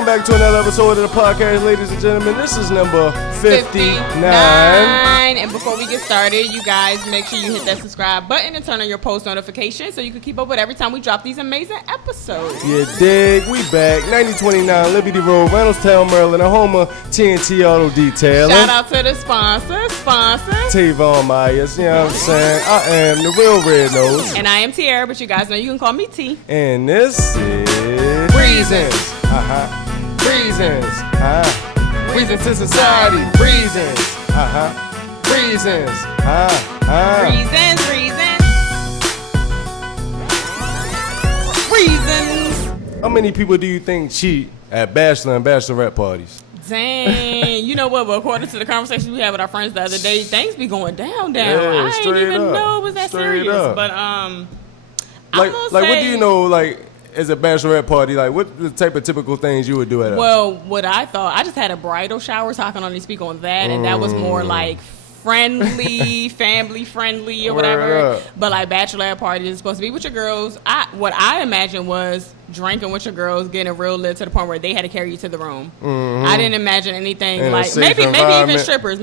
Welcome back to another episode of the podcast, ladies and gentlemen. This is number 59. And before we get started, you guys make sure you hit that subscribe button and turn on your post notifications so you can keep up with every time we drop these amazing episodes. You dig? We back. 9029 Liberty Road, Reynoldstown, Maryland, a home of TNT Auto Detailing. Shout out to the sponsor. Tavon Myers, you know what I'm saying? I am the real Red Nose. And I am Tierra, but you guys know you can call me T. And this is Reasons. Reasons. Reasons to Society. Reasons. Reasons. Reasons. How many people do you think cheat at Bachelor and Bachelorette parties? Dang. You know what? Well, according to the conversation we had with our friends the other day, things be going down. Yeah, I didn't even know it was that serious. But like what do you know, like, as a bachelorette party, like what the type of typical things you would do at what I thought, I just had a bridal shower, so I can only speak on that, and that was more like friendly, family friendly or whatever. But like bachelorette party is supposed to be with your girls. What I imagined was drinking with your girls, getting real lit to the point where they had to carry you to the room. I didn't imagine anything in like maybe even strippers,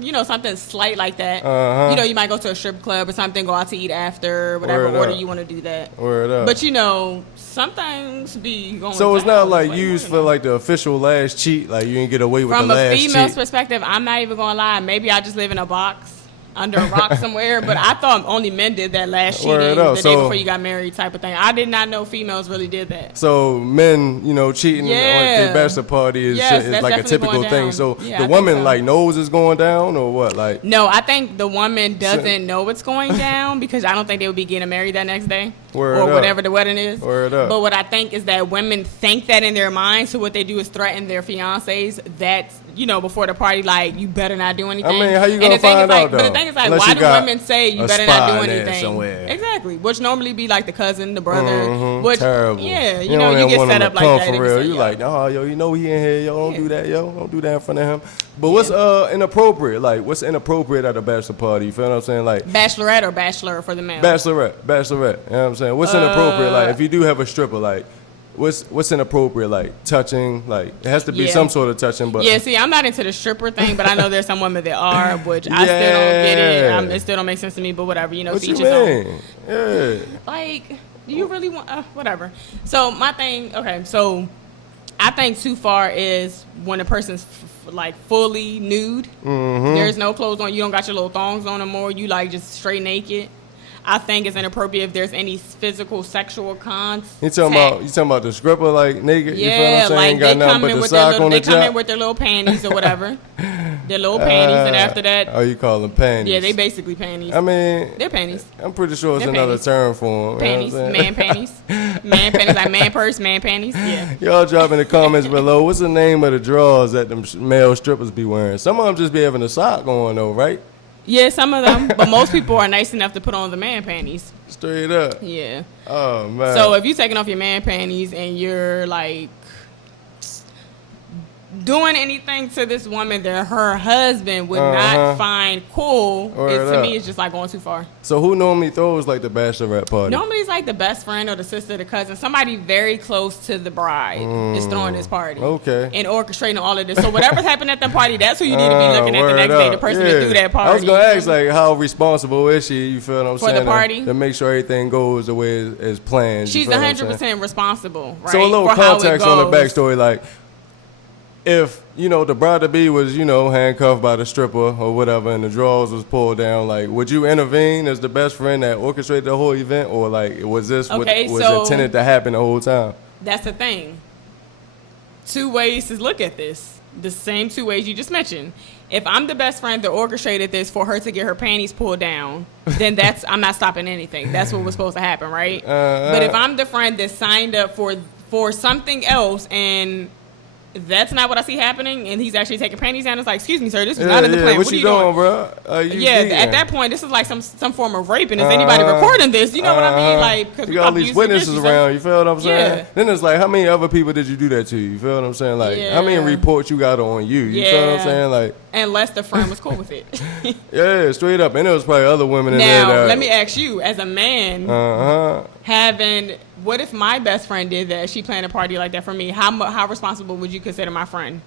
you know, something slight like that. You know, you might go to a strip club or something, go out to eat after, whatever order you want to do that. But you know, some things be going. So it's not like used for like the official last cheat, like you didn't get away with the last cheat. From a female's perspective, I'm not even gonna lie. Maybe I just live in a box under a rock somewhere, but I thought only men did that last cheating the day before you got married type of thing. I did not know females really did that. So men, you know, cheating at the bachelor party is like a typical thing. So the woman like knows it's going down or what? Like no, I think the woman doesn't know it's going down because I don't think they would be getting married that next day or whatever the wedding is. But what I think is that women think that in their mind, so what they do is threaten their fiancés that, you know, before the party, like, you better not do anything. I mean, how you gonna find out, though? But the thing is, like, why do women say you better not do anything? Somewhere. Exactly. Which normally be, like, the cousin, the brother. Which, terrible. Yeah, you know, you get set up like that. For real. You like, no, yo, you know he in here. Yo, don't do that, yo. Don't do that in front of him. But what's inappropriate? Like, what's inappropriate at a bachelor party? You feel what I'm saying? Like Bachelorette or Bachelor for the male? Bachelorette. You know what I'm saying? What's inappropriate? Like, if you do have a stripper, like, what's inappropriate? Like touching, like it has to be some sort of touching. But see, I'm not into the stripper thing, but I know there's some women that are, which I still don't get it. It still don't make sense to me. But whatever, you know, what each you mean? Yeah. Like, do you really want? Whatever. So my thing, okay. So I think too far is when a person's like fully nude. There's no clothes on. You don't got your little thongs on anymore. You like just straight naked. I think it's inappropriate if there's any physical sexual contact. You talking about the stripper like naked? Yeah, you feel what I'm saying? Like got nothing but the sock on the they come in with their little panties or whatever. Their little panties, and after that, you call them panties? Yeah, they basically panties. I mean, they're panties. I'm pretty sure it's another term for them. Panties, man panties, man panties, like man purse, man panties. Yeah. Y'all drop in the comments below. What's the name of the drawers that them male strippers be wearing? Some of them just be having a sock on though, right? Yeah, some of them, but most people are nice enough to put on the man panties. Straight up. Yeah. Oh, man. So if you're taking off your man panties and you're like doing anything to this woman that her husband would not find cool, to me it's just like going too far. So who normally throws like the bachelorette party? Normally it's like the best friend or the sister, the cousin, somebody very close to the bride is throwing this party. Okay. And orchestrating all of this. So whatever's happening at the party, that's who you need to be looking at the next day, the person that threw that party. I was going to ask, like, how responsible is she, you feel what I'm saying? For the party? To make sure everything goes the way it's planned. She's 100% responsible, right? So a little context on the backstory, like, if, you know, the bride-to-be was, you know, handcuffed by the stripper or whatever and the drawers was pulled down, like, would you intervene as the best friend that orchestrated the whole event? Or, like, was this what was intended to happen the whole time? That's the thing. Two ways to look at this. The same two ways you just mentioned. If I'm the best friend that orchestrated this for her to get her panties pulled down, then I'm not stopping anything. That's what was supposed to happen, right? But if I'm the friend that signed up for something else and that's not what I see happening, and he's actually taking panties down. It's like, excuse me, sir, this is not in the plan. What you doing, bro? At that point, this is like some form of rape, and is anybody recording this? You know what I mean? Like, cause you got all these witnesses around. You feel what I'm saying? Yeah. Then it's like, how many other people did you do that to? You feel what I'm saying? Like, how many reports you got on you? You feel what I'm saying? Like, unless the friend was cool with it. Yeah, straight up. And there was probably other women in there. Now, let me ask you, as a man, what if my best friend did that? She planned a party like that for me. How responsible would you consider my friend?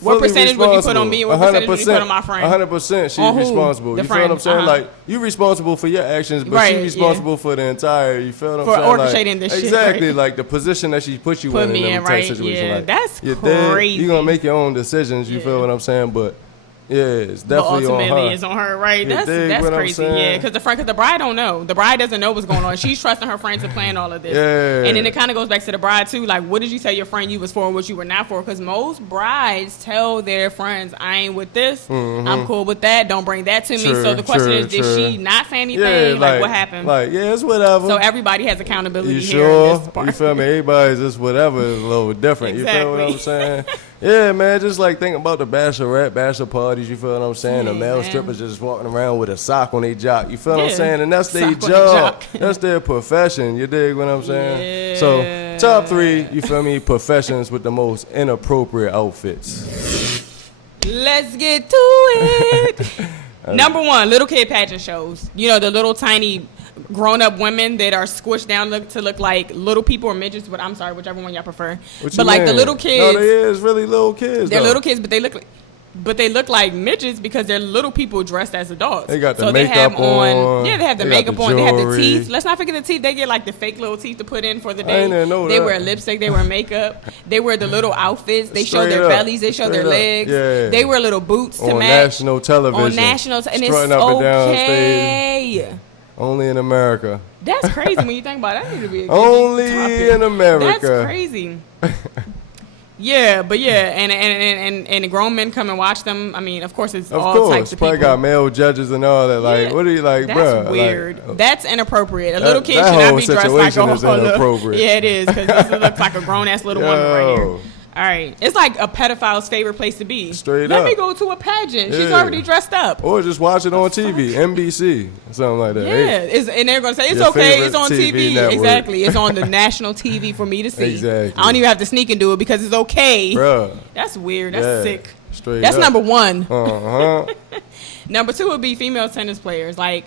What percentage would you put on me, and what percentage would you put on my friend? 100%. She's responsible. You feel what I'm saying? Like, you responsible for your actions, but she's responsible for the entire. You feel what I'm saying? For orchestrating this shit. Exactly. Right? Like the position that she put you in them type situation. Yeah, like, that's crazy. You're gonna make your own decisions. You feel what I'm saying? But yeah, it's definitely on her. Ultimately, it's on her, right? That's crazy. Yeah, because the bride don't know. The bride doesn't know what's going on. She's trusting her friend to plan all of this. Yeah. And then it kind of goes back to the bride too. Like, what did you tell your friend you was for, and what you were not for? Because most brides tell their friends, "I ain't with this. I'm cool with that. Don't bring that to me." So the question is, did she not say anything? Yeah, like what happened? Like, yeah, it's whatever. So everybody has accountability you here. Sure? In this part. You feel me? Everybody's just whatever is a little different. Exactly. You feel what I'm saying? Yeah, man. Just like think about the bachelorette, bachelor parties. You feel what I'm saying? The male strippers just walking around with a sock on their jock. You feel what I'm saying? And that's their job. That's their profession. You dig what I'm saying? Yeah. So top 3, you feel me? Professions with the most inappropriate outfits. Let's get to it. Number 1, little kid pageant shows. You know, the little tiny grown-up women that are squished down to look like little people or midgets, but I'm sorry, whichever one y'all prefer. But like the little kids. No, they is really little kids. They're little kids, but they look like midgets because they're little people dressed as adults. They got the makeup on. Yeah, they have the makeup on. They have the teeth. Let's not forget the teeth. They get like the fake little teeth to put in for the day. I didn't know they that. wear lipstick. They wear makeup. They wear the little outfits. They show Straight their up. bellies. They show their legs. Yeah. They wear little boots to on match. national television. On national and it's strutting up and down okay. stage. Only in America. That's crazy when you think about it. That need to be a good Only topic. in America. That's crazy. Yeah, but yeah, and the grown men come and watch them. I mean, of course, it's all types of people. Probably got male judges and all that. Like, what are you like, that's bruh? That's weird. Like, that's inappropriate. A little kid should that not whole be dressed like a situation is inappropriate. Yeah, it is, because this looks like a grown-ass little woman right here. All right. It's like a pedophile's favorite place to be. Straight up. Let me go to a pageant. She's already dressed up. Or just watch it on TV, NBC, something like that. Yeah. And they're going to say, it's Your okay. It's favorite on TV TV. network. Exactly. It's on the national TV for me to see. Exactly. I don't even have to sneak and do it because it's okay. Bruh. That's weird. That's sick. Straight That's up. number 1. Uh-huh. Number 2 would be female tennis players. Like,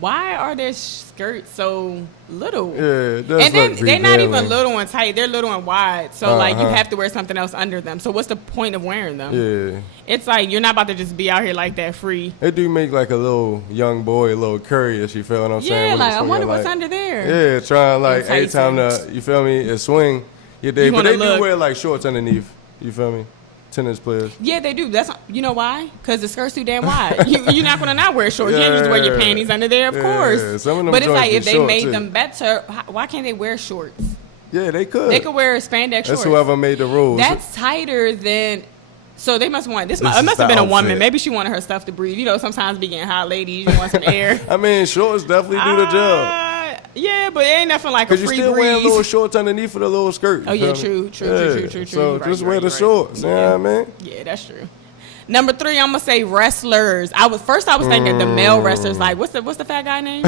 why are their skirts so little? Yeah, that's and then like they're not even revealing. little and tight. They're little and wide. So like you have to wear something else under them. So what's the point of wearing them? Yeah. It's like you're not about to just be out here like that free. It do make like a little young boy a little curious, you feel what I'm saying? Yeah, When like it's I swinging, wonder what's like, under there. Yeah, trying like every Enticing. time you feel me, it swing. Yeah, but wanna they look. do wear like shorts underneath. You feel me? Tennis players. Yeah, they do. That's you know why? Because the skirt's too damn wide. You're not gonna not wear shorts. You can't just wear your panties under there, of course. Some of them but it's like joints if be they short, made too. them better, why can't they wear shorts? Yeah, they could. They could wear spandex That's shorts. whoever made the rules. That's tighter than. So they must want this. This It is must the have been a woman. outfit. Maybe she wanted her stuff to breathe. You know, sometimes be getting hot, ladies. You want some air. I mean, shorts definitely do the job. Yeah, but it ain't nothing like a Because you free still wearing breeze. little shorts underneath for the little skirt. Oh, yeah, true. So You're just right, wear the right. shorts. You know what I mean? Yeah, that's true. Number 3, I'm gonna say wrestlers. I was thinking the male wrestlers. Like, what's the fat guy name?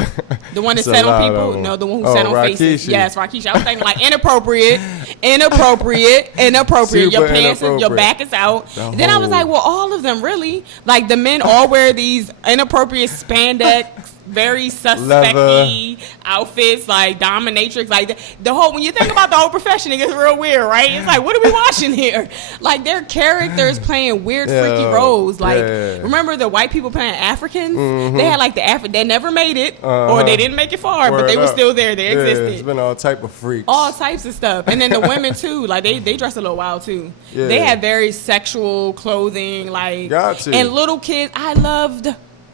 The one that It's a sat on lot of people? them. No, the one who Oh, sat on faces. Rikishi. Yes, Rikishi. I was thinking like inappropriate. Your Super pants, your inappropriate. back is out. The Then I was whole- like, well, all of them really. Like the men all wear these inappropriate spandex. Very suspect-y outfits, like dominatrix, like the whole. When you think about the whole profession, it gets real weird, right? It's like, what are we watching here? Like their characters playing weird, freaky roles. Like, remember the white people playing Africans? They had like they never made it, or they didn't make it far, but they were still there. They existed. It's been all type of freaks. All types of stuff, and then the women too. Like they dress a little wild too. Yeah. They had very sexual clothing, like Got to. and little kids. I loved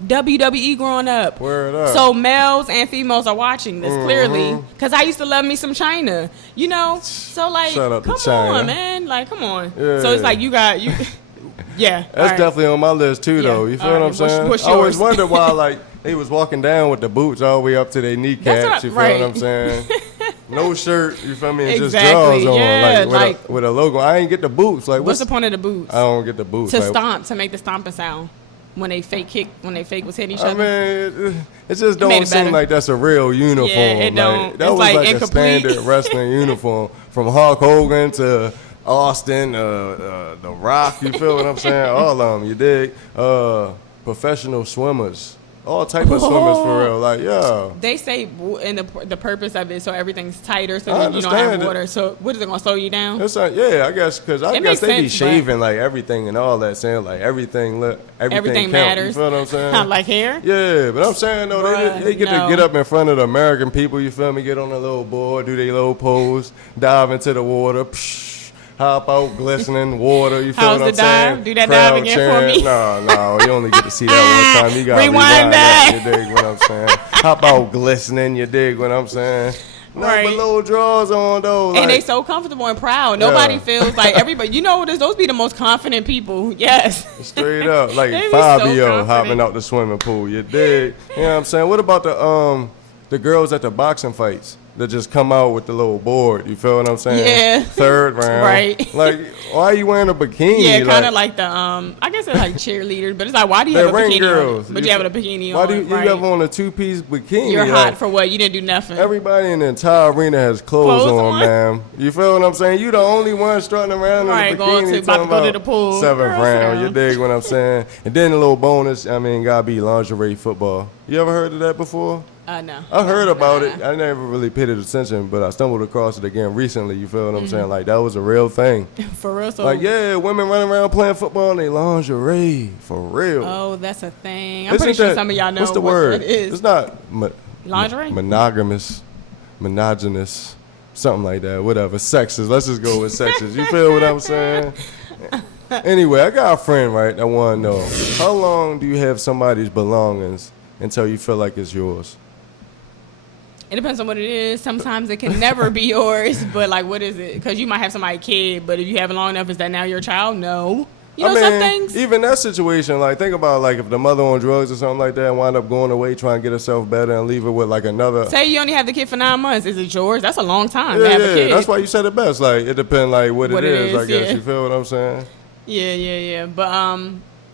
WWE growing up. Word up. So males and females are watching this clearly, because I used to love me some China, you know. So like, Shout out to come China. on, man, like come on. Yeah. So it's like you. Yeah, That's all right. definitely on my list too, though. You feel All what I'm right, saying? what's I always yours? wondered why, like, they was walking down with the boots all the way up to their kneecaps. You feel right. what I'm saying? No shirt, you feel me? And Exactly, just drawers on, yeah, like with a logo. I ain't get the boots. Like, What's the point of the boots? I don't get the boots. To like, stomp, to make the stomping sound when they fake was hitting each I other. mean, it just made don't it seem better. like that's a real uniform. Yeah, it don't. Like, that It's was like like a incomplete. standard wrestling uniform from Hulk Hogan to Austin, The Rock. You feel what I'm saying? All of them. You dig? Professional swimmers. All type of swimmers for real. Like, yeah. They say in the purpose of it, so everything's tighter, so I then you don't have understand it. water. So what is it gonna slow you down? It's like, yeah, I guess because I It guess makes they be sense, but- shaving like everything and all that, saying like everything Everything count. matters. You feel what I'm saying? Like hair? Yeah, but I'm saying though, Bruh, they get no. to get up in front of the American people. You feel me? Get on a little board, do their little pose, dive into the water. Hop out, glistening water. You feel How's what I'm the dive? saying? Do that Crowd dive again for me. No, you only get to see that one time. You gotta Rewind rewind that. You dig what I'm saying? Hop out, glistening. You dig what I'm saying? No, Right. but little drawers on though. And Like, they so comfortable and proud. Nobody Yeah. feels like everybody. You know what? Those be the most confident people. Yes. straight up, like They be so Fabio confident. hopping out the swimming pool. You dig? You know what I'm saying? What about the girls at the boxing fights that just come out with the little board? You feel what I'm saying? Yeah. Third round. Right. Like, why are you wearing a bikini? Yeah, kind of like the I guess it's like cheerleaders, but it's like, why do you have a ring bikini girls. on? But you have a bikini Why on. do you right? have on a two-piece bikini? You're Like, hot for what? You didn't do nothing. everybody in the entire arena has clothes Clothes on, on? ma'am. You feel what I'm saying? You the only one strutting around Right, in a going bikini to- about to talking go to the pool. Seventh Girl, round, sit you down. dig what I'm saying? And then a little bonus, I mean, gotta be lingerie football. You ever heard of that before? No. I heard about Nah. it. I never really paid attention, but I stumbled across it again recently. You feel what I'm Mm-hmm. saying? Like, that was a real thing. For real. So. Like, yeah, women running around playing football in their lingerie. For real. Oh, that's a thing. I'm Isn't pretty sure that- some of y'all know what's the what word? that is. It's not Lingerie? monogamous, monogynous, something like that. Whatever. Sexist. Let's just go with sexist. You feel what I'm saying? Anyway, I got a friend, right, that want to know, how long do you have somebody's belongings until you feel like it's yours? It depends on what it is. Sometimes it can never be yours, but like, what is it? Because you might have somebody's kid, but if you have it long enough, is that now your child? No. You know, some things. Even that situation, like, think about, like, if the mother on drugs or something like that wind up going away trying to get herself better and leave it with, like, another. Say you only have the kid for 9 months. Is it yours? That's a long time Yeah, to have a kid. that's why you said it best. Like, it depends, like, what it is, I guess. yeah. You feel what I'm saying? Yeah. But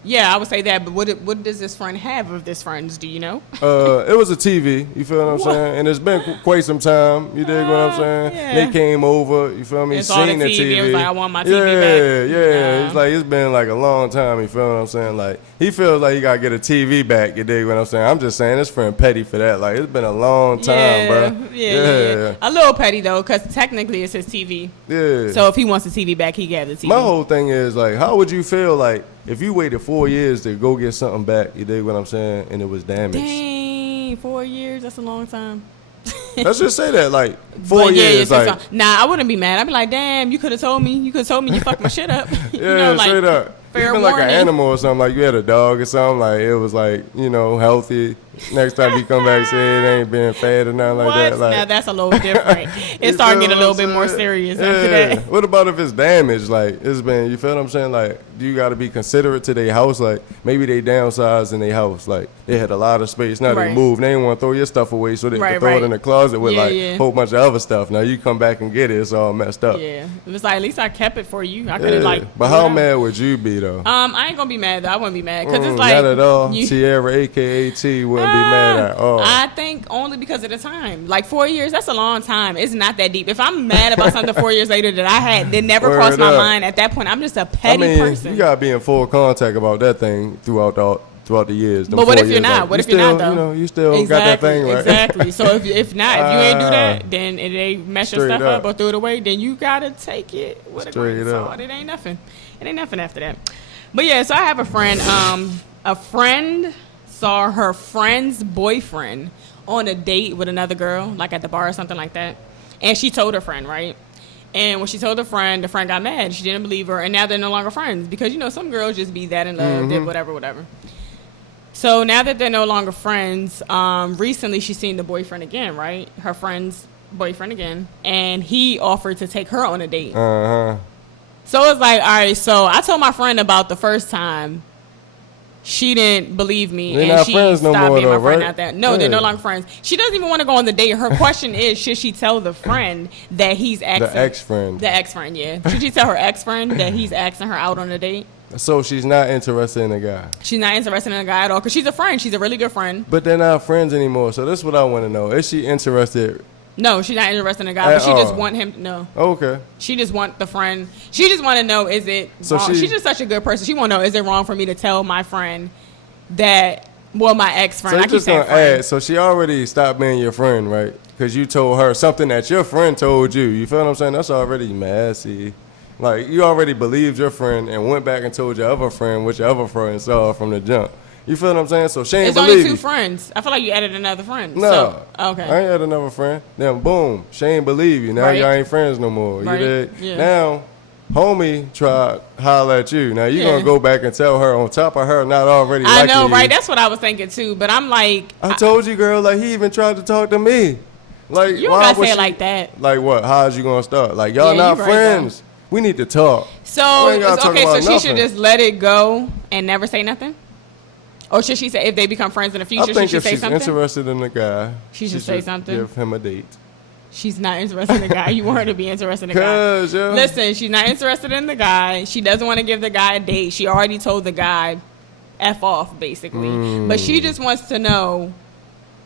yeah, I would say that. But what does this friend have of this friends? Do you know? It was a TV, you feel what I'm saying? And it's been quite some time, you dig what I'm saying? Yeah. They came over, you feel me? It's all the Seen the TV. TV. It was like, I want my TV yeah, back. Yeah, Nah. It's like, it's been like a long time, you feel what I'm saying? Like, he feels like he got to get a TV back, you dig what I'm saying? I'm just saying, this friend petty for that. Like, it's been a long time, bro. Yeah. A little petty, though, because technically it's his TV. Yeah. So if he wants the TV back, he can have the TV. My whole thing is, like, how would you feel, like, if you waited 4 years to go get something back, you dig what I'm saying, and it was damaged? Dang, 4 years? That's a long time. Let's just say that, like, 4 But yeah, years, it's like, nah, I wouldn't be mad. I'd be like, damn, you could have told me. You fucked my shit up. You yeah, know, like, straight up. fair Even like an warning. animal or something, like you had a dog or something, like it was like, you know, healthy. Next time you come back, say it ain't been fed or nothing like What? that. Like, Now that's a little different. you It started feel getting a what little I'm bit more saying? serious Yeah. after that. What about if it's damaged? Like, it's been, you feel what I'm saying? Like, do you got to be considerate to their house? Like, maybe they downsized in their house. Like, they had a lot of space. Now they Right. moved. They didn't want to throw your stuff away, so they Right, could throw it right. in the closet with, Yeah, like, yeah. a whole bunch of other stuff. Now you come back and get it, it's all messed up. Yeah, it was like, at least I kept it for you. I could have like. But how you know. mad would you be, though? I ain't gonna be mad though. I wouldn't be mad because it's like not at all. you- Sierra, aka T, wouldn't be mad at all. I think only because of the time. Like 4 years, that's a long time. It's not that deep. If I'm mad about something 4 years later that I had that never Word crossed my up. mind, at that point I'm just a petty person. you gotta be in full contact about that thing throughout the years. them But what 4 if you're years, not? like, What you if you're not, still, though? You know, you still got that thing, right? Exactly. So if not, if you ain't do that, then and they mess your Straight stuff up up. or throw it away, then you gotta take it with a grain of Straight up. salt. It ain't nothing. It ain't nothing after that. But yeah, so I have a friend. A friend saw her friend's boyfriend on a date with another girl, like at the bar or something like that. And she told her friend, right? And when she told her friend, the friend got mad. She didn't believe her, and now they're no longer friends because you know some girls just be that in love, did whatever. So now that they're no longer friends, recently she's seen the boyfriend again, right? Her friend's boyfriend again, and he offered to take her on a date. Uh-huh. So it's like, all right, so I told my friend about the first time. She didn't believe me, They're and not she friends no stopped more, being my though, friend right? out there. No, Yeah. they're no longer friends. She doesn't even want to go on the date. Her question is, should she tell the friend that he's asking... The ex-friend. The ex-friend, yeah. Should she tell her ex-friend that he's asking her out on a date? So she's not interested in the guy. She's not interested in a guy at all because she's a friend. She's a really good friend. But they're not friends anymore. So this is what I want to know. Is she interested No, she's not interested in the guy, but she just want him. No. Okay. She just want the friend. She just want to know, is it So wrong? She's just such a good person. She want to know, is it wrong for me to tell my friend that, well, my ex-friend. So I keep saying friend. so she already stopped being your friend, right? Because you told her something that your friend told you. You feel what I'm saying? That's already messy. Like, you already believed your friend and went back and told your other friend what your other friend saw from the jump. You feel what I'm saying? So she ain't It's believe only two you. friends. I feel like you added another friend. No. So, okay. I ain't had another friend. Then boom, she ain't believe you. Now Right. y'all ain't friends no more. Right. You did. Yeah. Now, homie tried holler at you. Now you Yeah. gonna go back and tell her on top of her not already I liking know, you. right? That's what I was thinking too. But I'm like, I told you, girl, like he even tried to talk to me. Like, you don't why gotta would say it she- like that. Like what? How's you gonna start? Like y'all Yeah, not you right, friends. We need to talk. So, We ain't gotta it's talk okay, so about she nothing. should just let it go and never say nothing? Or should she say, if they become friends in the future, I think should if she say she's something? interested in the guy, She should say something? Give him a date. She's not interested in the guy. You want her to be interested in the guy. 'Cause, yeah. Listen, she's not interested in the guy. She doesn't want to give the guy a date. She already told the guy F off, basically. But she just wants to know,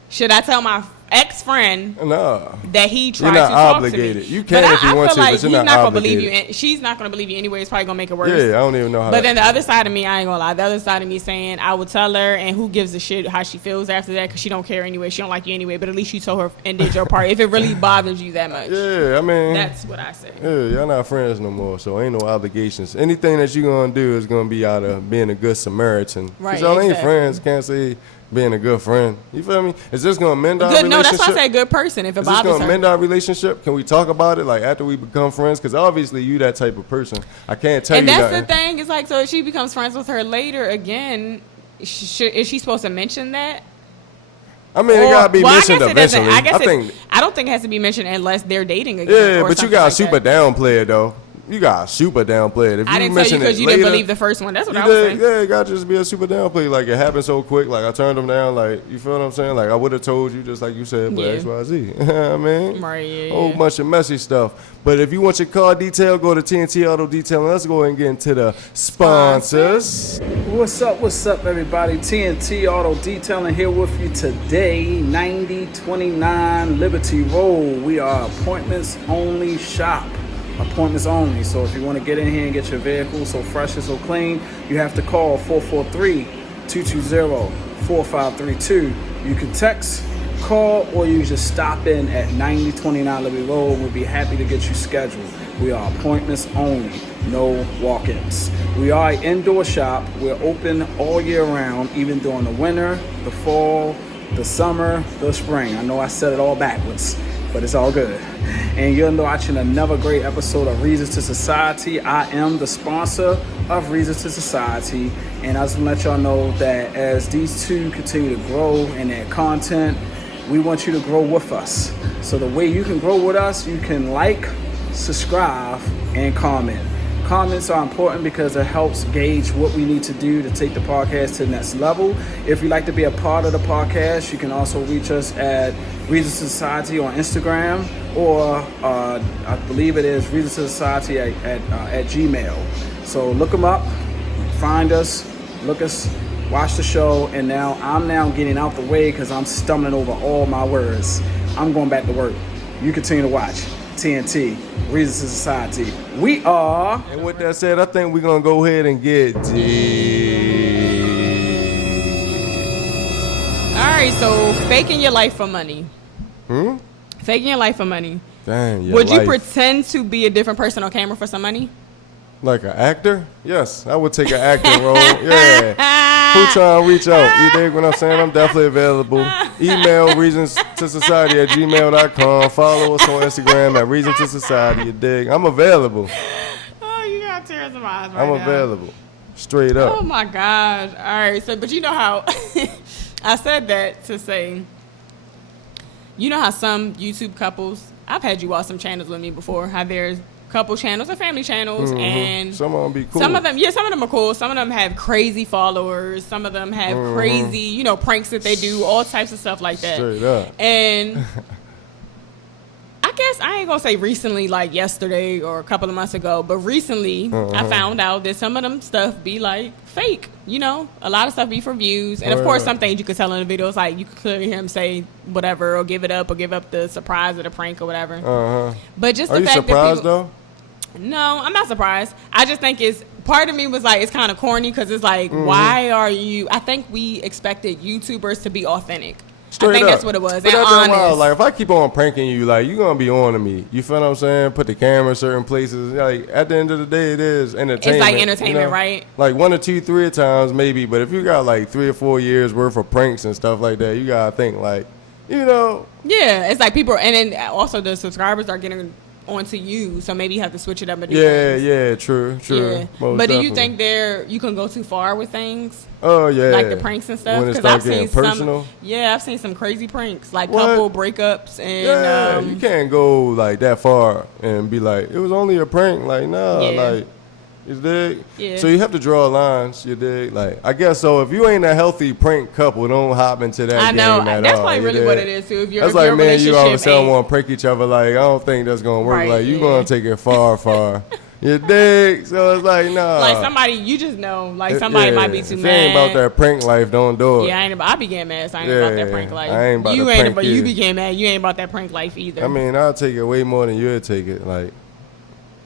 should I tell my ex-friend No. that he tried You're to not talk obligated. to me? You can but if you I want feel to, like but you're he's not gonna believe you. obligated. And she's not going to believe you anyway. It's probably going to make it worse. Yeah, I don't even know how But that. then the other side of me, I ain't gonna lie. The other side of me saying, I would tell her, and who gives a shit how she feels after that, because she don't care anyway. She don't like you anyway. But at least you told her and did your part. If it really bothers you that much, Yeah, I mean. that's what I say. Yeah, y'all not friends no more, so ain't no obligations. Anything that you gonna do is gonna be out of being a good Samaritan. 'Cause Right, y'all ain't exactly. friends. Can't say being a good friend. You feel me? Is this gonna mend our Good. No, relationship? that's why I say good person. If it Is this bothers gonna her. mend our relationship? Can we talk about it like after we become friends? Because obviously you that type of person. I can't tell And you that's nothing. the thing. It's like, so if she becomes friends with her later again, is she supposed to mention that? I mean, it gotta be Well, mentioned I guess it eventually. doesn't. I don't think it has to be mentioned unless they're dating again. Yeah, or but you something gotta like super that. downplay it though. You gotta super downplay it. If I you didn't tell you mention because it you later, didn't believe the first one. That's what you I was did, saying. yeah, it gotta just be a super downplay. Like it happened so quick. Like I turned them down. Like you feel what I'm saying? Like I would have told you just like you said, but Yeah. X, Y, Z. You know what I mean? Right, yeah, Whole yeah. bunch of messy stuff. But if you want your car detail, go to TNT Auto Detailing. Let's go ahead and get into the sponsors. What's up, everybody? TNT Auto Detailing here with you today. 9029 Liberty Road. We are appointments only shop. Appointments only. So if you want to get in here and get your vehicle so fresh and so clean, you have to call 443-220-4532. You can text, call, or you just stop in at 9029 Liberty Road. We'll be happy to get you scheduled. We are appointments only, no walk-ins. We are an indoor shop. We're open all year round, even during the winter, the fall, the summer, the spring. I know I said it all backwards, but it's all good. And you're watching another great episode of Reasons to Society. I am the sponsor of Reasons to Society, and I just want to let y'all know that as these two continue to grow in their content, we want you to grow with us. So the way you can grow with us, you can like, subscribe, and comment. Comments are important because it helps gauge what we need to do to take the podcast to the next level. If you'd like to be a part of the podcast, you can also reach us at Reasons to Society on Instagram, or I believe it is Reasons to Society at Gmail. So look them up, find us, look us, watch the show, and I'm getting out the way because I'm stumbling over all my words. I'm going back to work. You continue to watch TNT, Reasons to Society. We are... And with that said, I think we're gonna go ahead and get deep. All right, so faking your life for money. Faking your life for money. Dang, your Would you life. pretend to be a different person on camera for some money? Like an actor? Yes, I would take an acting role. Yeah. Who trying to reach out? You dig what I'm saying? I'm definitely available. Email reasons2society@gmail.com. Follow us on Instagram at Reasons2Society. You dig? I'm available. Oh, you got tears in my eyes right I'm now. available. Straight up. Oh my gosh. All right. So, but you know how I said that to say, you know how some YouTube couples, I've had you watch some channels with me before, how there's couple channels or family channels, and Some of them be cool. some of them are cool. Some of them have crazy followers. Some of them have crazy, pranks that they do, all types of stuff like that. Straight up. And I guess I ain't gonna say recently, like yesterday or a couple of months ago, but recently I found out that some of them stuff be like fake. You know, a lot of stuff be for views, and of course, some things you could tell in the videos, like you could clearly hear him say whatever, or give it up, or give up the surprise or the prank or whatever. But just Are the you fact surprised that though? no, I'm not surprised. I just think it's part of me was like it's kind of corny because it's like why are you? I think we expected YouTubers to be authentic. Straight I think up. that's what it was. But And that's honest. wild. Like if I keep on pranking you, like you gonna be on to me. You feel what I'm saying? Put the camera in certain places. Like at the end of the day, it is entertainment. It's like entertainment, you know? right? Like 1 or 2, 3 times maybe. But if you got like 3 or 4 years worth of pranks and stuff like that, you gotta think like, you know. Yeah, it's like people, and then also the subscribers are getting onto you, so maybe you have to switch it up. And do Yeah, things. yeah, true. Yeah. Most But do you definitely. think you can go too far with things? Oh yeah, Like the pranks and stuff? when it Because start I've seen getting personal. I've seen some crazy pranks, like What? couple breakups and Yeah, you can't go like that far and be like, it was only a prank. Like, nah, Yeah. like, you dig? Yeah. So you have to draw lines, you dig? Like, I guess so. If you ain't a healthy prank couple, don't hop into that I know. game at That's all. like you really dig? what it is too. If you're That's if like, your man, you all of a relationship sudden ain't- want to prank each other. Like, I don't think that's gonna work. Right, like, you yeah. gonna take it far, far. You dig? So it's like, nah. like somebody, you just know, like somebody might be too if mad. it ain't about that prank life, don't do it. Yeah, I be getting mad. So I ain't about that Yeah, prank life. I ain't about you the ain't prank about you either. be getting mad. You ain't about that prank life either. I mean, I'll take it way more than you'll take it. Like,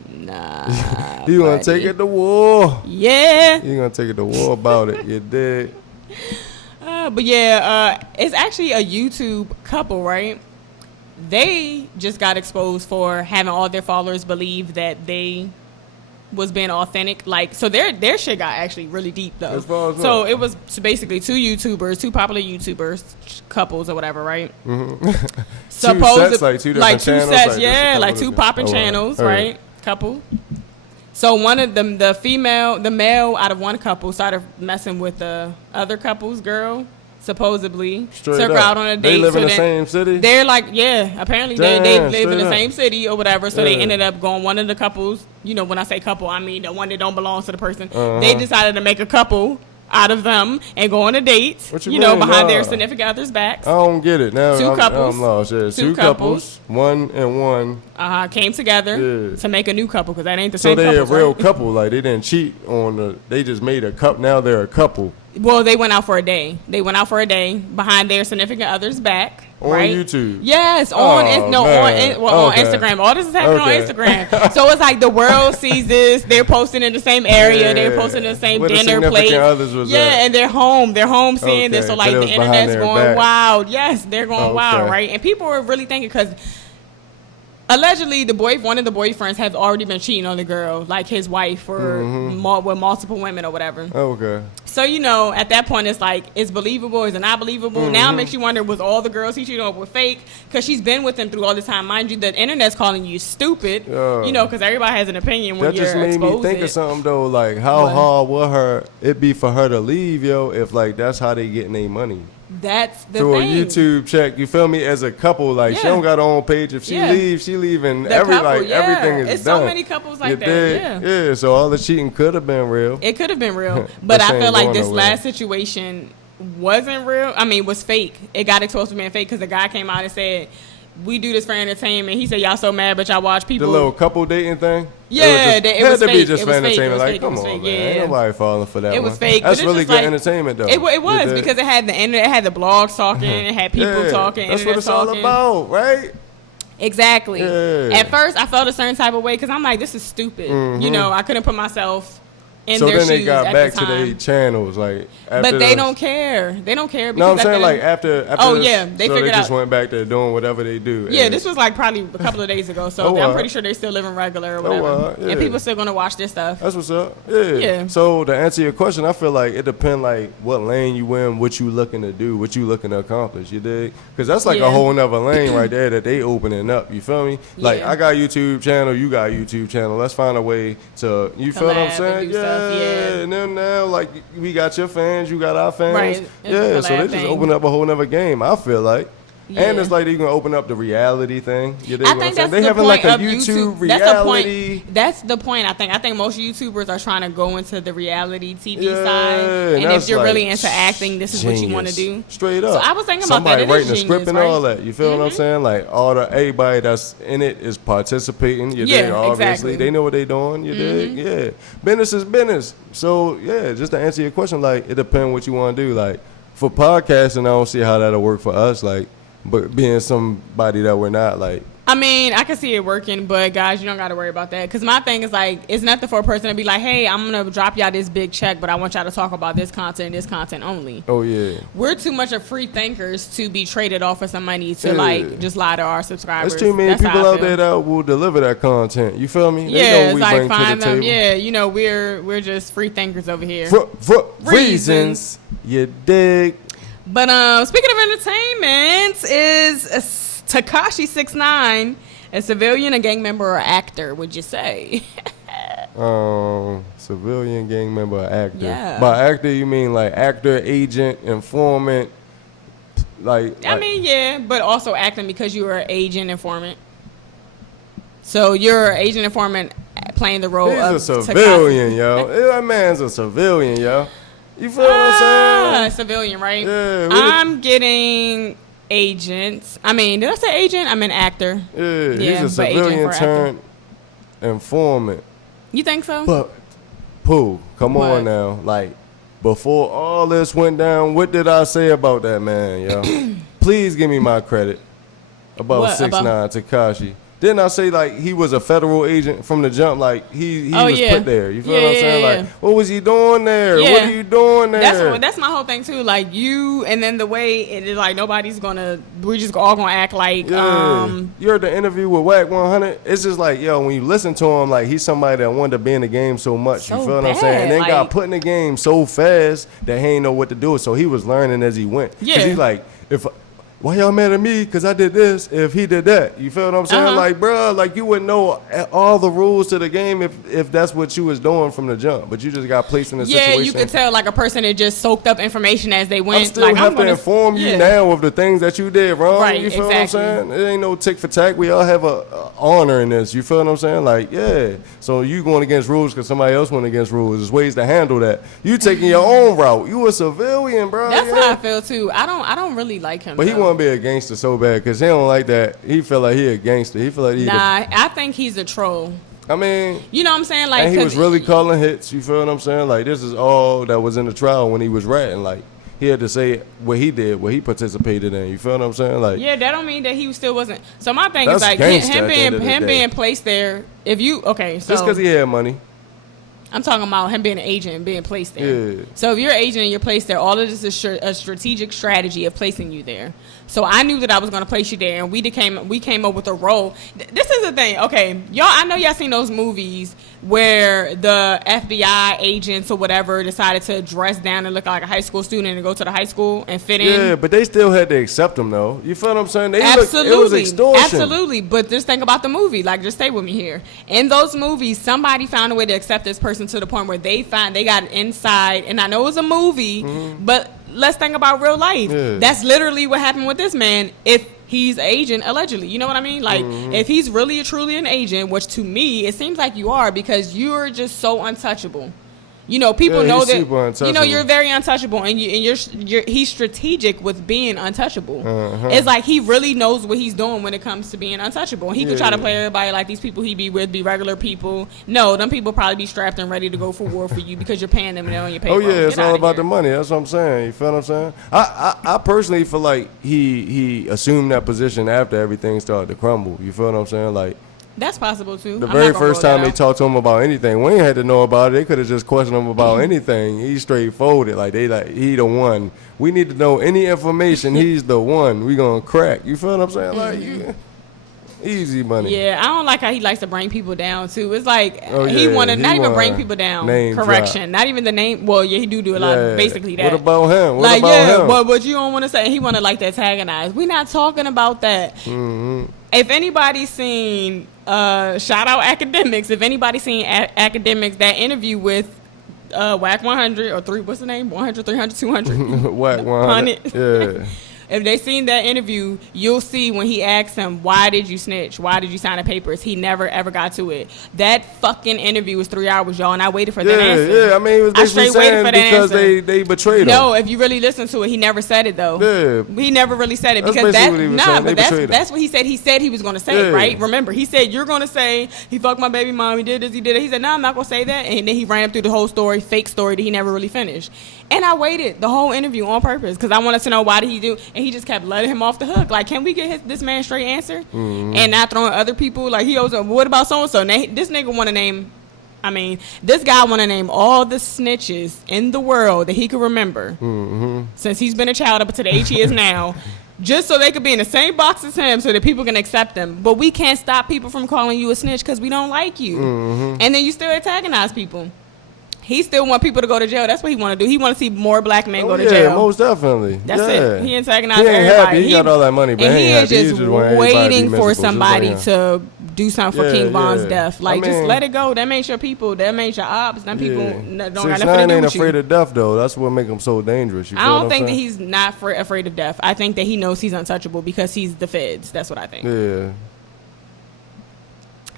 nah. you gonna buddy. take it to war. Yeah. You gonna take it to war about it. You dig? But yeah, it's actually a YouTube couple, right? They just got exposed for having all their followers believe that they was being authentic. Like, so their shit got actually really deep though. As far as So what? it was basically two popular YouTubers, couples or whatever, right? Two Supposed sets, like two different channels, sets, like yeah, just a like couple two different- popping oh, wow. channels, All right. right? Couple. So one of them, the male out of one couple started messing with the other couple's girl, supposedly. Straight took her up. out on a date. They live in the then same city? They're like, yeah, apparently Damn, they live in straight the up. same city or whatever. So they Yeah. ended up going, one of the couples, you know, when I say couple, I mean the one that don't belong to the person. They decided to make a couple out of them and go on a date, What you you know, mean? behind their Nah. significant other's backs. I don't get it. Now Two couples. I'm lost. Yeah, Two two couples. 1 and 1. Came together Yeah. to make a new couple because that ain't the So same they a couple. real couple. Like, they didn't cheat on the. They just made a couple. Now they're a couple. Well, they went out for a day. They went out for a day behind their significant other's back. On right? YouTube? Yes, Oh, on man. on Okay. Instagram. All this is happening Okay. on Instagram. So it's like the world sees this. They're posting in the same area. Yeah. They're posting in the same Where the dinner significant place. others was yeah, at. and they're home. They're home seeing this. Okay, So like but it the was behind internet's their going back. wild. Yes, they're going wild, Okay. right? And people are really thinking because allegedly one of the boyfriends has already been cheating on the girl, like his wife, or with multiple women or whatever. Okay. So, you know, at that point, it's like, it's believable, is it not believable? Now it makes you wonder, was all the girls he cheated on with fake? Because she's been with him through all this time. Mind you, the internet's calling you stupid, Yeah. you know, because everybody has an opinion when That you're just made me exposed. think of something though. Like, how What? hard would it be for her to leave, yo? If like that's how they getting their money That's the through thing. a YouTube check. You feel me? As a couple, like she Yeah. don't got her own page. If she Yeah. leaves, she leaving. The couple, Everything is it's done. so many couples like You that, dig? yeah. Yeah. So all the cheating could have been real. It could have been real, but That I shit feel ain't like going this nowhere. last situation wasn't real. I mean, was fake. It got exposed for being fake because the guy came out and said, "We do this for entertainment." He said, "Y'all so mad, but y'all watch The people." little couple dating thing. Yeah, it it had was to be fake. just It for was fake. It entertainment. was Like, fake. It come was on, fake. man. Yeah. Ain't nobody falling for that. It was one. fake, That's but it's really just good like- entertainment, though. It You was dig? because it had the internet, it had the blogs talking, it had people Yeah, talking, That's what internet it's all talking. about, right? Exactly. Yeah. At first, I felt a certain type of way because I'm like, this is stupid. You know, I couldn't put myself in So their then shoes they got at back the to time. their channels, like. After But they those- don't care. They don't care. No, I'm because saying at like the- after. Oh, this, yeah, they so figured they just out- went back to doing whatever they do. Yeah, And- this was like probably a couple of days ago, so Oh, I'm wow. pretty sure they're still living regular or Oh, whatever. wow, yeah. And people still gonna watch this stuff. That's what's up. Yeah. Yeah. So to answer your question, I feel like it depends like what lane you in, what you looking to do, what you looking to accomplish. You dig? Because that's like Yeah. a whole nother lane right there that they opening up. You feel me? Like Yeah. I got YouTube channel, you got YouTube channel. Let's find a way to. You feel what I'm Collab saying? and do stuff, yeah. And then now like we got your fans, you got our fans. Right. It's a Yeah. So they collab just thing. open up a whole nother game. I feel like. And it's like you can open up the reality thing. You dig I what think I'm saying? that's They the having point like a of YouTube YouTube. reality. That's the point. I think most YouTubers are trying to go into the reality TV Yeah, side. And if that's you're like really into acting, this is what you want to genius. do. Straight up. So I was thinking about Somebody that. It writing is the script genius, and right? all that. You feel what I'm saying? Like everybody that's in it is participating. You dig? Obviously, exactly. they know what they doing. You dig? Yeah. Business is business. So yeah, just to answer your question, like it depends what you want to do. Like for podcasting, I don't see how that'll work for us. Like, but being somebody that we're not, like. I mean, I can see it working, but guys, you don't got to worry about that. Because my thing is like, it's nothing for a person to be like, hey, I'm going to drop y'all this big check, but I want y'all to talk about this content only. Oh, yeah. We're too much of free thinkers to be traded off for some money to like just lie to our subscribers. There's too many That's people how I out feel. there that will deliver that content. You feel me? They know Yeah, what it's we like bring to find the them. table. Yeah, you know, we're just free thinkers over here. Reasons. You dig? But speaking of entertainment, is Takashi 6ix9ine a civilian, a gang member, or actor? Would you say? Civilian, gang member, or actor. Yeah. By actor, you mean like actor, agent, informant, I mean, yeah, but also acting because you are an agent informant. So you're an agent informant playing the role of he's a civilian, Takashi. yo. That man's a civilian, yo. You feel what I'm saying? Civilian, right? Yeah, I'm getting agent. I mean, did I say agent? I mean actor. Yeah, he's a but agent civilian for turned informant. You think so? But, Pooh, come What? on now. Like, before all this went down, what did I say about that man, yo? Please give me my credit about What, 6ix9ine Takashi. Didn't I say, like, he was a federal agent from the jump? Like, he was put there. You feel what I'm saying? Like, what was he doing there? Yeah. What are you doing there? That's my whole thing, too. Like, you, and then the way it is, like, nobody's gonna, we're just all gonna act like, You heard the interview with Whack 100? It's just like, yo, when you listen to him, like, he's somebody that wanted to be in the game so much. So you feel what I'm bad, saying? And then like- got put in the game so fast that he ain't know what to do. So he was learning as he went. 'Cause Yeah. he's like, why y'all mad at me? Because I did this if he did that. You feel what I'm saying? Like, bruh, like you wouldn't know all the rules to the game if that's what you was doing from the jump. But you just got placed in a situation. yeah, you could tell, like, a person that just soaked up information as they went. I still like, have I'm to gonna inform you yeah. now of the things that you did wrong. Right, you feel exactly. what I'm saying? It ain't no tick for tack. We all have a honor in this. You feel what I'm saying? Like, yeah. So you going against rules because somebody else went against rules. There's ways to handle that. You taking your own route. You a civilian, bro. That's yeah. how I feel, too. I don't really like him, But he though. want to be a gangster so bad because he don't like that. He feel like he a gangster. He feel like he. Nah, I think he's a troll. I mean. You know what I'm saying? Like, And he 'cause was really calling hits. You feel what I'm saying? Like this is all that was in the trial when he was ratting. Like he had to say what he did, what he participated in. You feel what I'm saying? Like yeah, that don't mean that he still wasn't. So my thing That's is like gangsta him at the end of the day. being placed there. If you so just because he had money. I'm talking about him being an agent and being placed there. Yeah. So if you're an agent and you're placed there, all of this is a strategic strategy of placing you there. So I knew that I was going to place you there, and we came up with a role. This is the thing, okay? Y'all, I know y'all seen those movies where the FBI agents or whatever decided to dress down and look like a high school student and go to the high school and fit in. Yeah, but they still had to accept him though. You feel what I'm saying? Absolutely. It was extortion. Absolutely. But just think about the movie. Like, just stay with me here. In those movies, somebody found a way to accept this person to the point where they got inside. And I know it was a movie, but let's think about real life. Yeah. That's literally what happened with this man. If he's an agent, allegedly. You know what I mean? Like, if he's really truly an agent, which to me, it seems like you are because you're just so untouchable. You know, people know he's that. super untouchable. You know, you're very untouchable, and he's strategic with being untouchable. It's like he really knows what he's doing when it comes to being untouchable. And he could try to play everybody like these people he be with be regular people. No, them people probably be strapped and ready to go for war for you because you're paying them and they're on your payroll. Oh yeah, it's Get all outta about here. the money. That's what I'm saying. You feel what I'm saying? I personally feel like he assumed that position after everything started to crumble. You feel what I'm saying? Like That's possible too. the I'm very not gonna first rule that time they out. talked to him about anything, we ain't had to know about it. They could have just questioned him about anything. He straight folded. Like he the one. We need to know any information. He's the one. We gonna crack. You feel what I'm saying? Like easy money. Yeah, I don't like how he likes to bring people down too. It's like Oh, he yeah, wanted he not even wanna bring people down. name Correction, not even the name. Well, yeah, he do a lot. Yeah. Basically that. What about him? What like about him? but you don't want to say he want to like to antagonize. We're not talking about that. If anybody's seen shout out academics, if anybody's seen academics that interview with Whack 100 or 3, what's the name? 100, 300, 200. Whack 100. Yeah. If they seen that interview, you'll see when he asked him, why did you snitch? Why did you sign the papers? He never, ever got to it. That fucking interview was 3 hours, y'all, and I waited for that answer. Yeah, I mean, he was basically saying because they betrayed him. No, if you really listen to it, he never said it, though. Yeah. He never really said it. That's Because that's what he said. He said he was going to say it, right? Remember, he said, you're going to say, he fucked my baby mom, he did this, he did it. He said, no, I'm not going to say that. And then he ran up through the whole story, fake story that he never really finished. And I waited the whole interview on purpose because I wanted to know why did he do. And he just kept letting him off the hook. Like, can we get this man straight answer? Mm-hmm. And not throwing other people. Like, he owes, what about so-and-so? This nigga want to name, this guy want to name all the snitches in the world that he could remember since he's been a child up to the age he is now. Just so they could be in the same box as him so that people can accept them. But we can't stop people from calling you a snitch because we don't like you. Mm-hmm. And then you still antagonize people. He still want people to go to jail. That's what he want to do. He want to see more black men go to jail. Yeah, most definitely. That's it. He antagonized everybody. Happy. He got all that money, but and he is just waiting for somebody to to do something for King Von's death. Like, just let it go. That makes your people. That makes your ops. Them people don't got nothing to do with you. ain't afraid of death, though. That's what makes him so dangerous. I don't think that he's not afraid of death. I think that he knows he's untouchable because he's the feds. That's what I think. Yeah.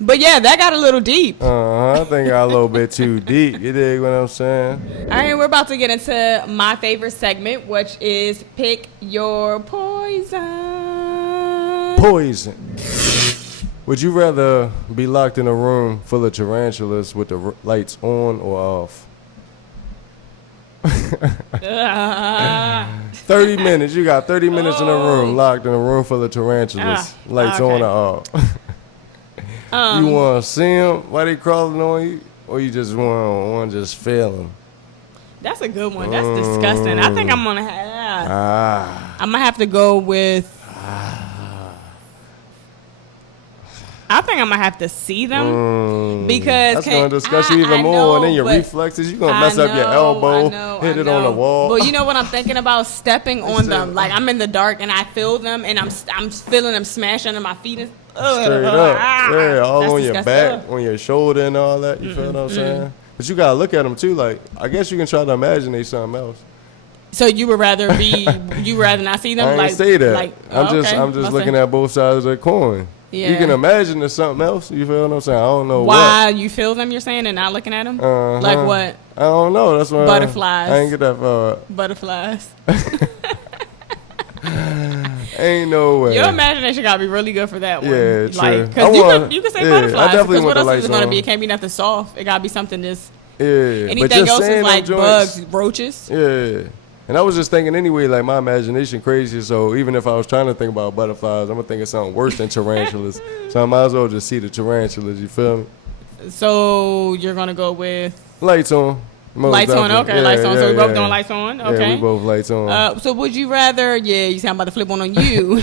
But yeah, that got a little deep. I think I got a little bit too deep. You dig what I'm saying? All right, we're about to get into my favorite segment, which is Pick Your Poison. Poison. Would you rather be locked in a room full of tarantulas with the lights on or off? 30 minutes. You got 30 minutes in a room, locked in a room full of tarantulas. Lights on or off? You want to see them while they crawling on you, or you just want to just feel them? That's a good one. That's disgusting. I think I'm gonna I'm gonna have to go with. I think I'm gonna have to see them because that's gonna disgust you even more, and then your reflexes. You're gonna mess up your elbow, hit it on the wall. But you know what I'm thinking about? Stepping on them. Like, I'm in the dark and I feel them, and I'm feeling them smash under my feet. Straight up, all on your back, on your shoulder, and all that. You feel what I'm saying? But you gotta look at them too. Like, I guess you can try to imagine they something else. So you would rather not see them? I ain't say that. I'm just looking at both sides of the coin. Yeah. You can imagine there's something else. You feel what I'm saying? I don't know why you feel them. You're saying and not looking at them. Like what? I don't know. That's why butterflies. I ain't get that far. Butterflies. Ain't no way. Your imagination gotta be really good for that one. Yeah, true. Like, because you can say butterflies. Because what else is it gonna be? It can't be nothing soft. It gotta be something just. Yeah. Anything else is like bugs, roaches. Yeah. And I was just thinking anyway, like, my imagination crazy, so even if I was trying to think about butterflies, I'm gonna think of something worse than tarantulas. So I might as well just see the tarantulas. You feel me? So you're gonna go with lights on. Lights on, okay, lights on. So we both doing lights on, okay. Yeah, we both lights on. So would you rather? Yeah, you sound about to flip one on you.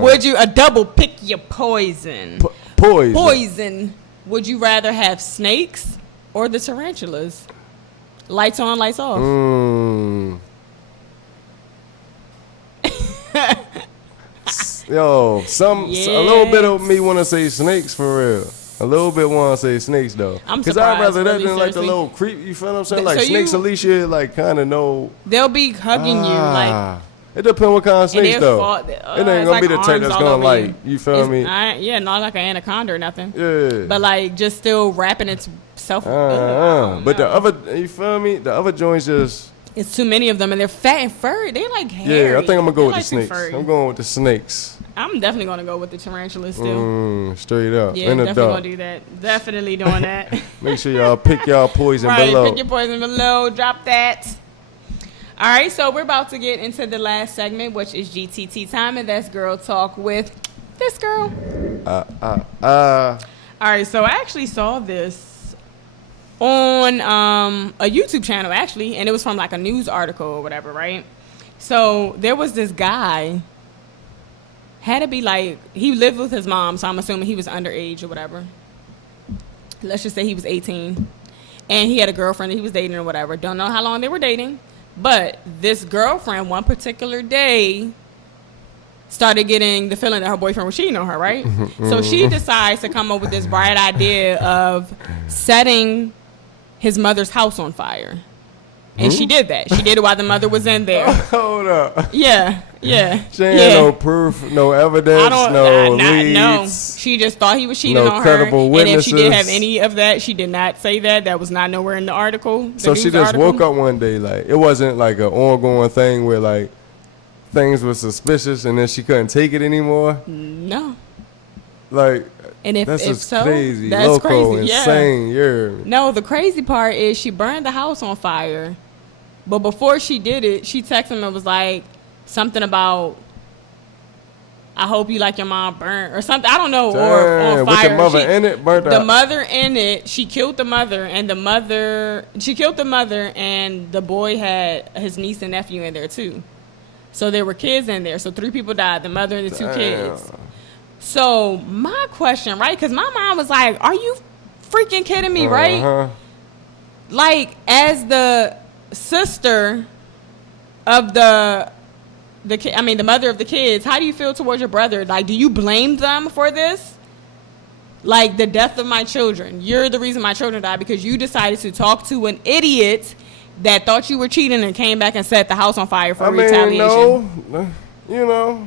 Would you a double pick your poison? Poison. Would you rather have snakes or the tarantulas? Lights on, lights off. Yo, a little bit of me want to say snakes for real. A little bit want to say snakes though. Because I'd rather that than like the little creep. You feel what I'm saying? Like so snakes, at least you like kind of know. They'll be hugging you like. It depends what kind of snakes though. It ain't gonna like be the type that's gonna like. You feel me? Not like an anaconda or nothing. Yeah. But like just still wrapping itself. But the other, you feel me? The other joints just. It's too many of them, and they're fat and furry. They like hairy. Yeah, I think I'm gonna go with the snakes. I'm going with the snakes. I'm definitely gonna go with the tarantulas still. Straight up. Yeah, definitely gonna do that. Definitely doing that. Make sure y'all pick y'all poison below. Pick your poison below. Drop that. All right, so we're about to get into the last segment, which is GTT time, and that's Girl Talk with this girl. All right, so I actually saw this on a YouTube channel, actually, and it was from like a news article or whatever, right? So there was this guy, had to be like, he lived with his mom, so I'm assuming he was underage or whatever. Let's just say he was 18. And he had a girlfriend that he was dating or whatever. Don't know how long they were dating. But this girlfriend, one particular day, started getting the feeling that her boyfriend was cheating on her, right? So she decides to come up with this bright idea of setting his mother's house on fire. And she did that. She did it while the mother was in there. Hold up. Yeah. She ain't had no proof, no evidence, no leads. No. She just thought he was cheating no on her. credible witnesses. And if she did have any of that, she did not say that. That was not nowhere in the article. So she just woke up one day, like, it wasn't like an ongoing thing where, like, things were suspicious and then she couldn't take it anymore? No. Like, and if so, crazy. That's Loco, crazy. insane. Yeah. No, the crazy part is she burned the house on fire. But before she did it, she texted him and was like something about, I hope you like your mom burnt or something. I don't know. Damn, or on fire. With the mother in it, burnt the out. mother in it. She killed the mother, and she killed the mother, and the boy had his niece and nephew in there too. So there were kids in there. So 3 people died, the mother and the 2 kids. So my question, right? Because my mom was like, are you freaking kidding me, right? Like, as the sister of the mother of the kids, how do you feel towards your brother? Like, do you blame them for this? Like, the death of my children. You're the reason my children died because you decided to talk to an idiot that thought you were cheating and came back and set the house on fire for retaliation. No, you know,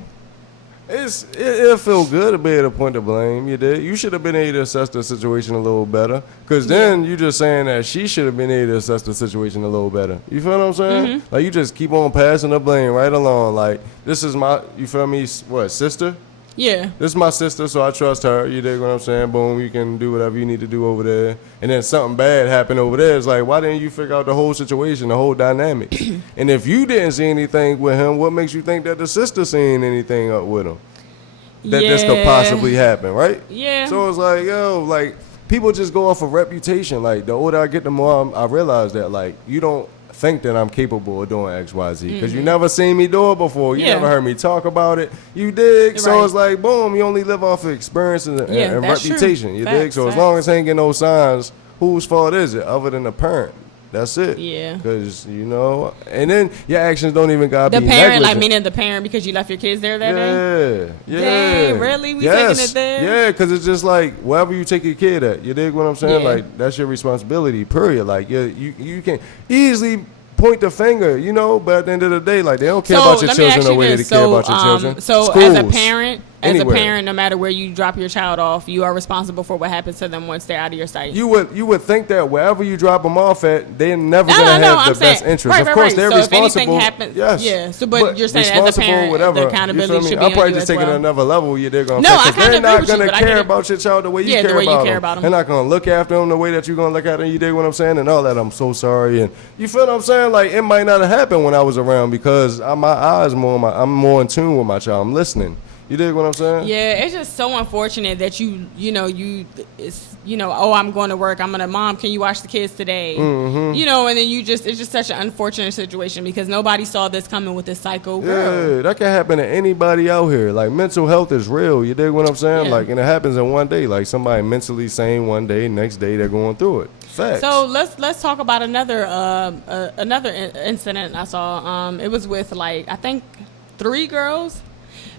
it'll feel good to be able to point the blame. You should have been able to assess the situation a little better. Because then you just saying that she should have been able to assess the situation a little better. You feel what I'm saying? Mm-hmm. Like, you just keep on passing the blame right along. Like, this is my, you feel me, sister? Yeah. This is my sister, so I trust her. You dig what I'm saying? Boom, you can do whatever you need to do over there. And then something bad happened over there. It's like, why didn't you figure out the whole situation, the whole dynamic? And if you didn't see anything with him, what makes you think that the sister seen anything up with him? That this could possibly happen, right? Yeah. So it's like, yo, like, people just go off of reputation. Like, the older I get, the more I realize that, like, you don't think that I'm capable of doing X, Y, Z. Because you never seen me do it before. You never heard me talk about it. You dig? So it's like, boom, you only live off of experience and reputation. True. You Facts, dig? So as long as ain't get no signs, whose fault is it other than the parent? That's it. Yeah. Because, you know, and then your actions don't even gotta be the parent, negligent. like, meaning the parent because you left your kids there that day? Yeah. Dang, really? We taking it there? Yeah, because it's just like, wherever you take your kid at, you dig what I'm saying? Yeah. Like, that's your responsibility, period. Like, you can easily point the finger, you know, but at the end of the day, like, they don't care about your children the way they care about your children. So Schools, as a parent, no matter where you drop your child off, you are responsible for what happens to them once they're out of your sight. You would think that wherever you drop them off at, they're never going to have the best interest. Right, of course, they're so responsible. If anything happens, yes. Yeah. So, but you're saying as a parent, the accountability should be on you as well. I'm probably just taking it another level. They're going to I kind of they're not going to care about your child the way you care about them. They're not going to look after them the way that you're going to look after them. You dig what I'm saying? And all that. I'm so sorry. And you feel what I'm saying? Like, it might not have happened when I was around because my eyes I'm more in tune with my child. I'm listening. You dig what I'm saying? Yeah, it's just so unfortunate that I'm going to work. Mom, can you watch the kids today? Mm-hmm. You know, and then it's just such an unfortunate situation because nobody saw this coming with this psycho girl. Yeah, that can happen to anybody out here. Like, mental health is real. You dig what I'm saying? Yeah. Like, and it happens in one day. Like, somebody mentally sane one day, next day they're going through it. Facts. So let's talk about another incident I saw. It was with, like, I think 3 girls.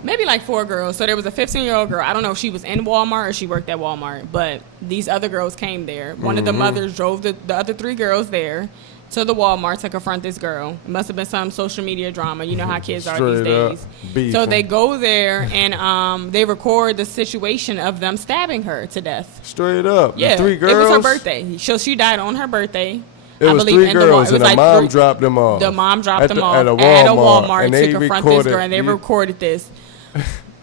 Maybe like 4 girls. So there was a 15-year-old girl. I don't know if she was in Walmart or she worked at Walmart, but these other girls came there. One of the mothers drove the other 3 girls there to the Walmart to confront this girl. It must have been some social media drama. You know how kids are these days. Beefing. So they go there and they record the situation of them stabbing her to death. Straight up. Yeah. The 3 girls. It was her birthday. So she died on her birthday. It was 3 girls, and the mom dropped them off. The mom dropped them off at a Walmart and to confront this girl, and they recorded this.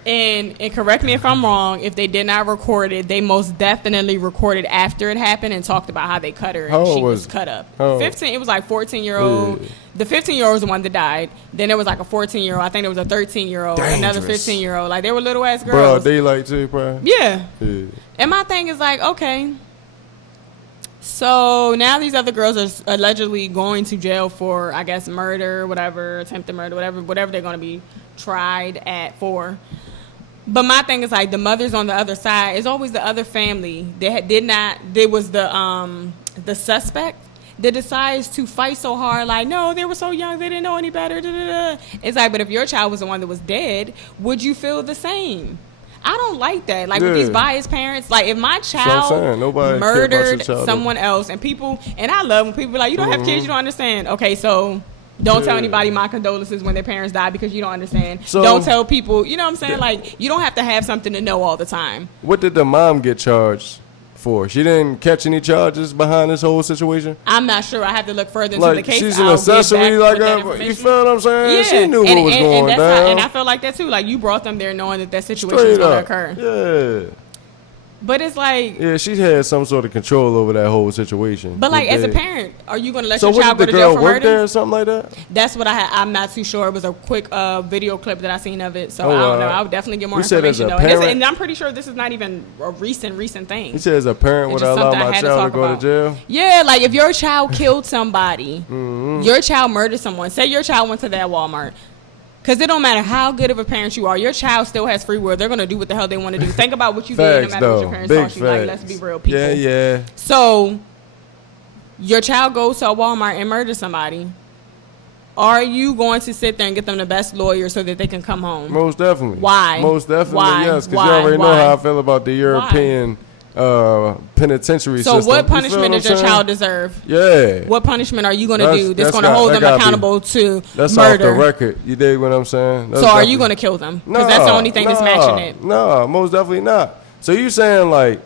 And correct me if I'm wrong, if they did not record it, they most definitely recorded after it happened and talked about how they cut her and she was cut up. 15, it was like 14-year-old. The 15-year-old was the one that died. Then there was like a 14-year-old. I think there was a 13-year-old, another 15-year-old. Like, they were little ass girls. Bro, daylight too, bro. Yeah. And my thing is like, okay. So now these other girls are allegedly going to jail for, I guess, murder, whatever, attempted murder, whatever they're going to be tried at for. But my thing is, like, the mothers on the other side, it's always the other family that there was the suspect that decides to fight so hard, like, no, they were so young, they didn't know any better. It's like, but if your child was the one that was dead, would you feel the same? I don't like that. Like with these biased parents, like if my That's what I'm saying. child Nobody care about murdered your child. someone else, and I love when people be like, you don't have kids, you don't understand. Okay, so don't tell anybody my condolences when their parents die because you don't understand. So- don't tell people, you know what I'm saying? Like, you don't have to have something to know all the time. What did the mom get charged for? She didn't catch any charges behind this whole situation? I'm not sure. I have to look further into Like, the case. she's an I'll get accessory, back like, with that you information. feel what I'm saying? Yeah. She knew what was going that's down. and I feel like that too. Like, you brought them there knowing that situation was Straight going to up. occur. Yeah. But it's like, Yeah, she had some sort of control over that whole situation. but like, They as a did. parent, are you going to let So your what, child did go the to jail girl for work murder? there or something like that? That's what I'm not too sure. It was a quick video clip that I seen of it. So Oh, I don't know. I would definitely get more you said as information a though. parent- And I'm pretty sure this is not even a recent thing. He said as a parent, It's would I just allow something I my had to child to talk go about. to jail? Yeah, like if your child killed somebody, Mm-hmm. your child murdered someone. Say your child went to that Walmart. Because it don't matter how good of a parent you are, your child still has free will. They're going to do what the hell they want to do. Think about what you did no Facts, matter what though. your parents Big taught you. Like, facts. let's be real, people. Yeah. So, your child goes to a Walmart and murders somebody. Are you going to sit there and get them the best lawyer so that they can come home? Most definitely. Why? Most definitely, Why? yes. Because Why? you already know Why? how I feel about the European penitentiary So system. what You feel punishment what does your I'm saying? child deserve? Yeah. What punishment are you going to That's- do that's that's going to got- hold that them gotta be- accountable to That's murder? off the record. You dig what I'm saying? So are you going to kill them? Because that's the only thing that's matching it. No, most definitely not. So you saying like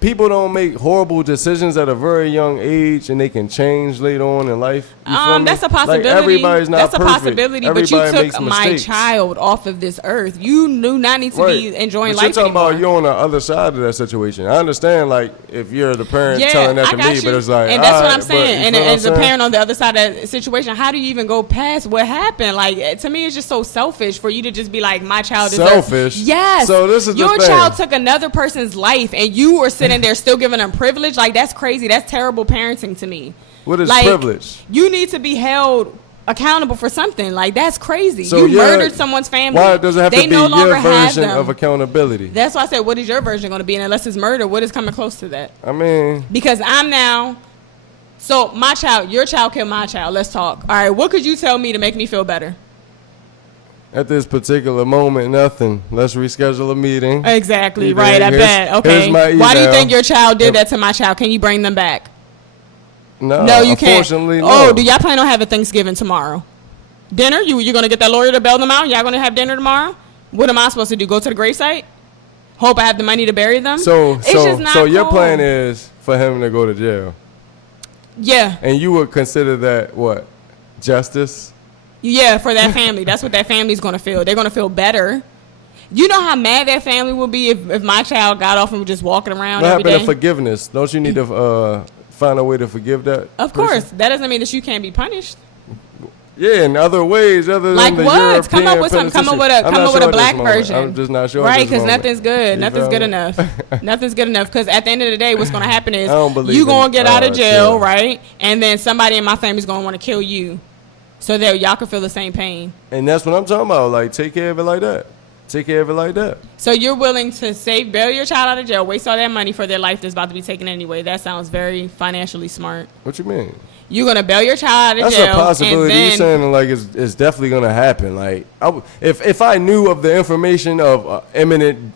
people don't make horrible decisions at a very young age and they can change later on in life? You feel me? That's a possibility. Like everybody's not That's a perfect. possibility. Everybody but you makes took my mistakes. child off of this earth. You do not need to be enjoying but life you're talking anymore. about you're on the other side of that situation. I understand, like, if you're the parent Yeah, telling that I to got me, you. but it's like, and that's what alright, I'm but saying. you And feel what as a I'm saying? parent on the other side of that situation, how do you even go past what happened? Like, to me, it's just so selfish for you to just be like, my child deserves. Selfish? Yes. So this is the your thing. child took another person's life, and you were sitting there still giving them privilege. Like, that's crazy. That's terrible parenting to me. What is Like, privilege? You need to be held accountable for something. Like, that's crazy. So you you're- murdered someone's family. Why does it have They to be no longer your have version them. of accountability? That's why I said, what is your version going to be? And unless it's murder, what is coming close to that? I mean, Because I'm now, so my child, your child killed my child. Let's talk. All right, what could you tell me to make me feel better? at this particular moment, nothing. Let's reschedule a meeting. Exactly, You right, dig? I bet. Okay. Here's my Why do you email. think your child did that to my child? Can you bring them back? No, No, you can't. unfortunately, no. Oh, do y'all plan on having Thanksgiving tomorrow? Dinner? You going to get that lawyer to bail them out? Y'all going to have dinner tomorrow? What am I supposed to do? Go to the gravesite? Hope I have the money to bury them? It's just not So your cool. plan is for him to go to jail, Yeah. and you would consider that what? Justice? Yeah, for that family. That's what that family's going to feel. They're going to feel better. You know how mad that family would be if my child got off and was just walking around What every happened day? to forgiveness? Don't you need to find a way to forgive that? Of person? course. That doesn't mean that you can't be punished. Yeah, in other ways other Like than the what? European Come up with something. Come up with penitentiary. a I'm come not up with sure a at this black moment. version. I'm just not sure. Right, because because nothing's good. Nothing's good me? enough. Nothing's good enough. Because at the end of the day, what's going to happen is I don't believe you going in, to get out of jail, jail. right? And then somebody in my family's going to want to kill you, so that y'all can feel the same pain. And that's what I'm talking about. Like, take care of it like that. Take care of it like that. So you're willing to bail your child out of jail, waste all that money for their life that's about to be taken anyway. That sounds very financially smart. What you mean? You're going to bail your child out of That's jail. a possibility. And You're then, saying like it's definitely gonna happen. Like if I knew of the information of imminent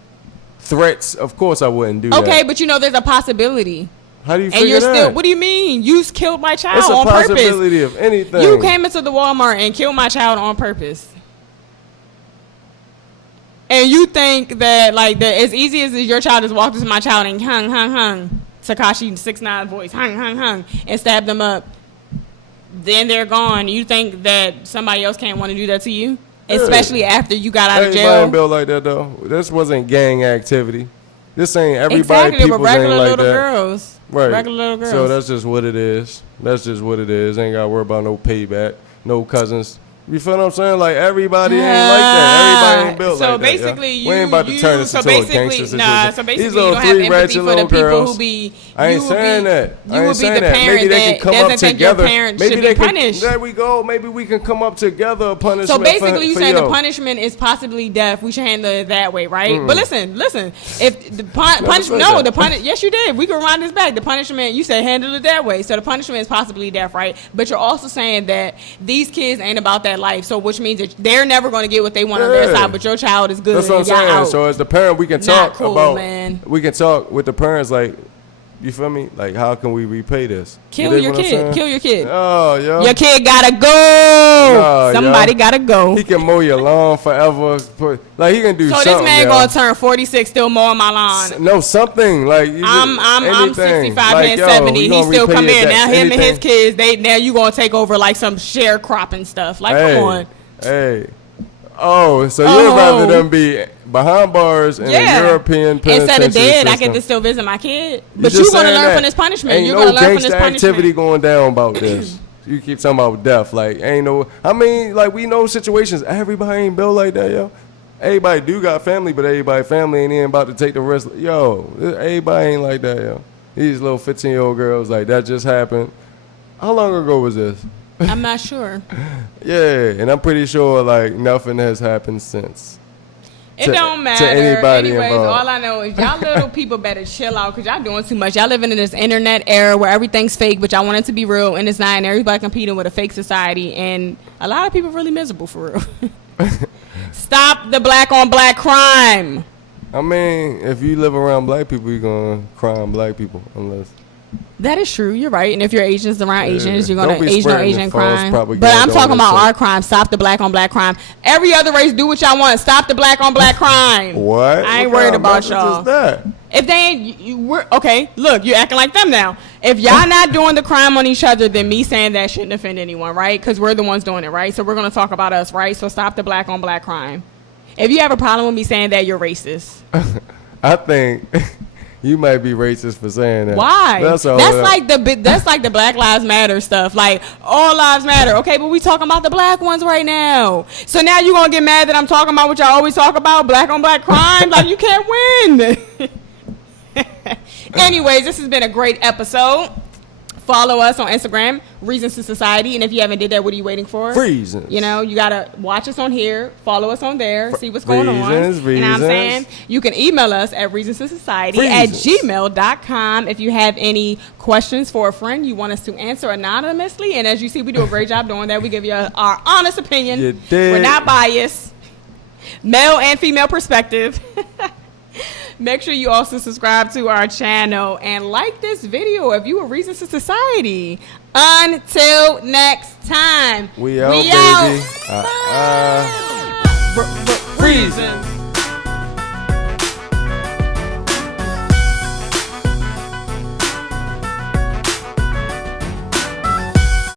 threats, of course I wouldn't do that. okay, but you know there's a possibility. How do you And figure you're that? still, what do you mean? You killed my child It's a on purpose. possibility of anything. You came into the Walmart and killed my child on purpose. And you think that, like, that as easy as your child just walked into my child and hung, Takashi 6'9" voice, hung, and stabbed them up, then they're gone. You think that somebody else can't want to do that to you? Yeah. Especially after you got out of Everybody jail? ain't built like that though. This wasn't gang activity. This ain't everybody. Exactly, they were Peoples ain't regular like little that. girls. Right. Regular little girls. So that's just what it is. That's just what it is. Ain't got to worry about no payback, no cousins. You feel what I'm saying? Like everybody ain't like that. Everybody ain't built so like that. basically, yeah? We ain't about to turn this into a gangster situation. So basically, These you little don't have three empathy ratchet for the little people girls. who be. I ain't you saying be, that. You I ain't would be saying the that. parent Maybe they that can come up doesn't think your together. parent Maybe should they be can. punished. There we go. Maybe we can come up together. A punishment. So basically, you for saying yo. the punishment is possibly death. We should handle it that way, right? But listen. If the punishment, said no, that. yes, you did. We can rewind this back. The punishment, you said handle it that way. So the punishment is possibly death, right? But you're also saying that these kids ain't about that that life. So which means that they're never going to get what they want on their side, but your child is good. That's what I'm saying. Out. So as the parent, we can Not talk cool, about. Man. We can talk with the parents like. You feel me? Like, how can we repay this? Kill your kid. Kill your kid. Oh, yo. Your kid gotta go. Oh, somebody gotta go. He can mow your lawn forever. Like, he can do something. So this man gonna turn 46 still mowing my lawn. No, something. Like, I'm 65 like, and 70. He still come in. Now him and his kids, now you gonna take over like some sharecropping stuff. Like, come on. Hey. Oh, so you'd rather them be behind bars in a European penitentiary instead of dead, system. I get to still visit my kid. But you're going to learn from this punishment. Ain't You're no going to learn from this gangsta punishment. activity going down about this. You keep talking about death. Like, ain't no... I mean, like, we know situations. Everybody ain't built like that, yo. Everybody do got family, but everybody family ain't even about to take the risk. Yo, everybody ain't like that, yo. These little 15-year-old girls, like, that just happened. How long ago was this? I'm not sure. Yeah, and I'm pretty sure, like, nothing has happened since. It don't matter. To anybody Anyways, involved. all I know is y'all little people better chill out because y'all doing too much. Y'all living in this internet era where everything's fake, but y'all want it to be real, and it's not. And everybody competing with a fake society, and a lot of people really miserable for real. Stop the black on black crime. I mean, if you live around black people, you're going to crime black people, unless... That is true. You're right. And if you're Asians around Asians, you're going to Asian on Asian crime. But I'm talking about our crime. Stop the black on black crime. Every other race, do what y'all want. Stop the black on black crime. What? I ain't worried about y'all. Is that? If they ain't, we're okay. Look, you're acting like them now. If y'all not doing the crime on each other, then me saying that shouldn't offend anyone, right? Because we're the ones doing it, right? So we're going to talk about us, right? So stop the black on black crime. If you have a problem with me saying that, you're racist. I think... You might be racist for saying that. Why? That's like the Black Lives Matter stuff. Like, all lives matter. Okay, but we talking about the black ones right now. So now you going to get mad that I'm talking about what y'all always talk about, black on black crime? Like, you can't win. Anyways, this has been a great episode. Follow us on Instagram, Reasons2Society. And if you haven't did that, what are you waiting for? Reasons. You know, you got to watch us on here, follow us on there, see what's going on. Reasons. You know what I'm saying? You can email us at Reasons2Society@gmail.com if you have any questions for a friend you want us to answer anonymously. And as you see, we do a great job doing that. We give you our honest opinion. You did. We're not biased. Male and female perspective. Make sure you also subscribe to our channel and like this video if you are Reasons to Society. Until next time. We out, baby. Reasons.